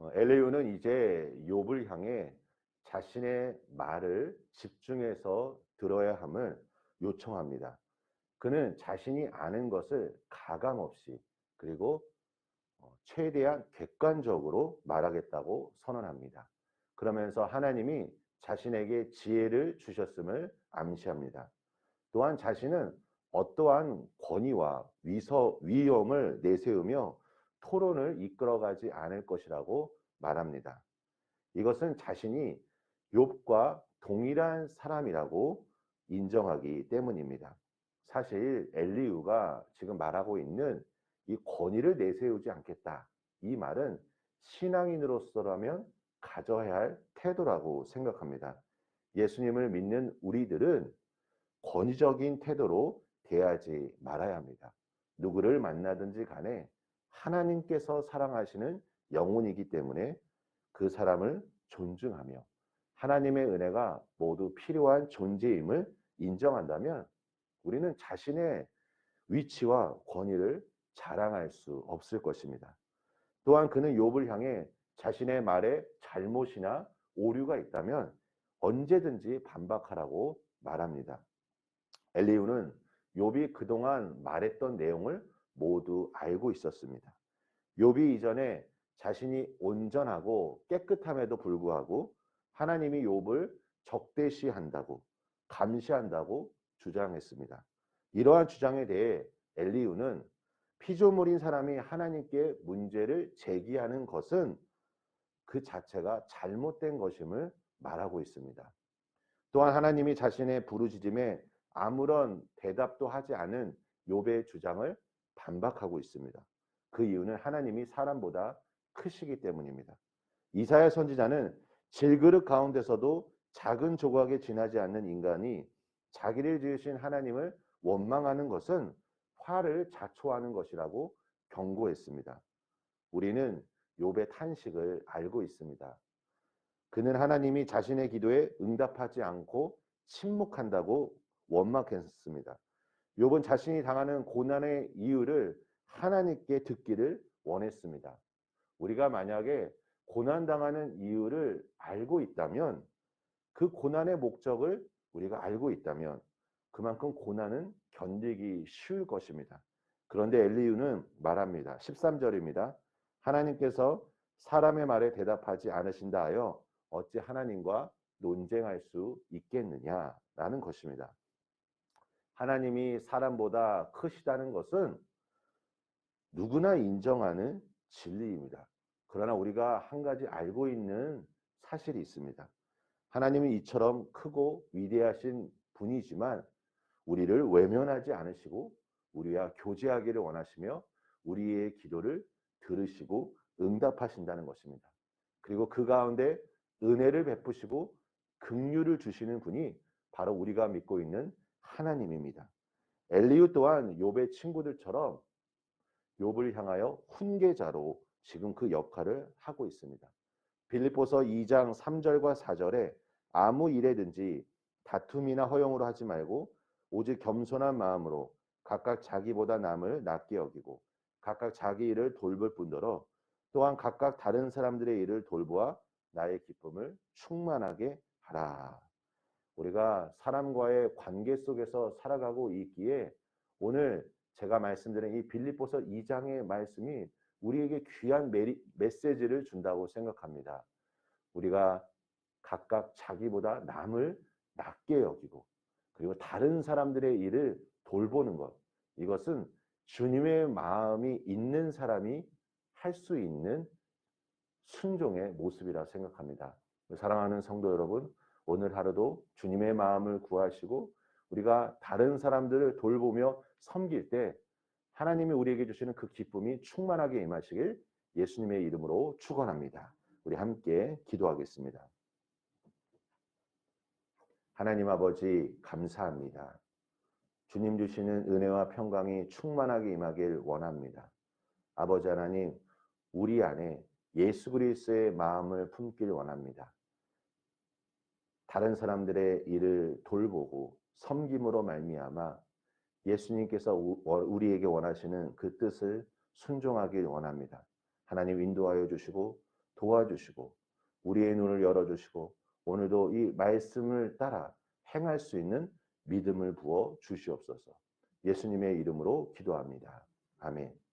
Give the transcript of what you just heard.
엘리후는 이제 욥을 향해 자신의 말을 집중해서 들어야 함을 요청합니다. 그는 자신이 아는 것을 가감 없이 그리고 최대한 객관적으로 말하겠다고 선언합니다. 그러면서 하나님이 자신에게 지혜를 주셨음을 암시합니다. 또한 자신은 어떠한 권위와 위험을 내세우며 토론을 이끌어가지 않을 것이라고 말합니다. 이것은 자신이 욥과 동일한 사람이라고 인정하기 때문입니다. 사실 엘리후가 지금 말하고 있는 이 권위를 내세우지 않겠다. 이 말은 신앙인으로서라면 가져야 할 태도라고 생각합니다. 예수님을 믿는 우리들은 권위적인 태도로 대하지 말아야 합니다. 누구를 만나든지 간에 하나님께서 사랑하시는 영혼이기 때문에 그 사람을 존중하며 하나님의 은혜가 모두 필요한 존재임을 인정한다면 우리는 자신의 위치와 권위를 자랑할 수 없을 것입니다. 또한 그는 욥을 향해 자신의 말에 잘못이나 오류가 있다면 언제든지 반박하라고 말합니다. 엘리후는 욥이 그동안 말했던 내용을 모두 알고 있었습니다. 욥이 이전에 자신이 온전하고 깨끗함에도 불구하고 하나님이 욥을 적대시한다고 감시한다고 주장했습니다. 이러한 주장에 대해 엘리후는 피조물인 사람이 하나님께 문제를 제기하는 것은 그 자체가 잘못된 것임을 말하고 있습니다. 또한 하나님이 자신의 부르짖음에 아무런 대답도 하지 않은 욥의 주장을 반박하고 있습니다. 그 이유는 하나님이 사람보다 크시기 때문입니다. 이사야 선지자는 질그릇 가운데서도 작은 조각에 지나지 않는 인간이 자기를 지으신 하나님을 원망하는 것은 화를 자초하는 것이라고 경고했습니다. 우리는 욥의 탄식을 알고 있습니다. 그는 하나님이 자신의 기도에 응답하지 않고 침묵한다고 원망했습니다. 욥은 자신이 당하는 고난의 이유를 하나님께 듣기를 원했습니다. 우리가 만약에 고난당하는 이유를 알고 있다면 그 고난의 목적을 우리가 알고 있다면 그만큼 고난은 견디기 쉬울 것입니다. 그런데 엘리후는 말합니다. 13절입니다. 하나님께서 사람의 말에 대답하지 않으신다 하여 어찌 하나님과 논쟁할 수 있겠느냐라는 것입니다. 하나님이 사람보다 크시다는 것은 누구나 인정하는 진리입니다. 그러나 우리가 한 가지 알고 있는 사실이 있습니다. 하나님은 이처럼 크고 위대하신 분이지만 우리를 외면하지 않으시고 우리와 교제하기를 원하시며 우리의 기도를 들으시고 응답하신다는 것입니다. 그리고 그 가운데 은혜를 베푸시고 긍휼을 주시는 분이 바로 우리가 믿고 있는 하나님입니다. 엘리후 또한 욥의 친구들처럼 욥을 향하여 훈계자로 지금 그 역할을 하고 있습니다. 빌립보서 2장 3절과 4절에 아무 일에든지 다툼이나 허용으로 하지 말고 오직 겸손한 마음으로 각각 자기보다 남을 낮게 여기고 각각 자기 일을 돌볼 뿐더러 또한 각각 다른 사람들의 일을 돌보아 나의 기쁨을 충만하게 하라. 우리가 사람과의 관계 속에서 살아가고 있기에 오늘 제가 말씀드린 이 빌립보서 2장의 말씀이 우리에게 귀한 메시지를 준다고 생각합니다. 우리가 각각 자기보다 남을 낮게 여기고 그리고 다른 사람들의 일을 돌보는 것, 이것은 주님의 마음이 있는 사람이 할 수 있는 순종의 모습이라 생각합니다. 사랑하는 성도 여러분, 오늘 하루도 주님의 마음을 구하시고 우리가 다른 사람들을 돌보며 섬길 때 하나님이 우리에게 주시는 그 기쁨이 충만하게 임하시길 예수님의 이름으로 축원합니다. 우리 함께 기도하겠습니다. 하나님 아버지 감사합니다. 주님 주시는 은혜와 평강이 충만하게 임하길 원합니다. 아버지 하나님, 우리 안에 예수 그리스도의 마음을 품길 원합니다. 다른 사람들의 일을 돌보고 섬김으로 말미암아 예수님께서 우리에게 원하시는 그 뜻을 순종하길 원합니다. 하나님 인도하여 주시고 도와주시고 우리의 눈을 열어주시고 오늘도 이 말씀을 따라 행할 수 있는 믿음을 부어 주시옵소서. 예수님의 이름으로 기도합니다. 아멘.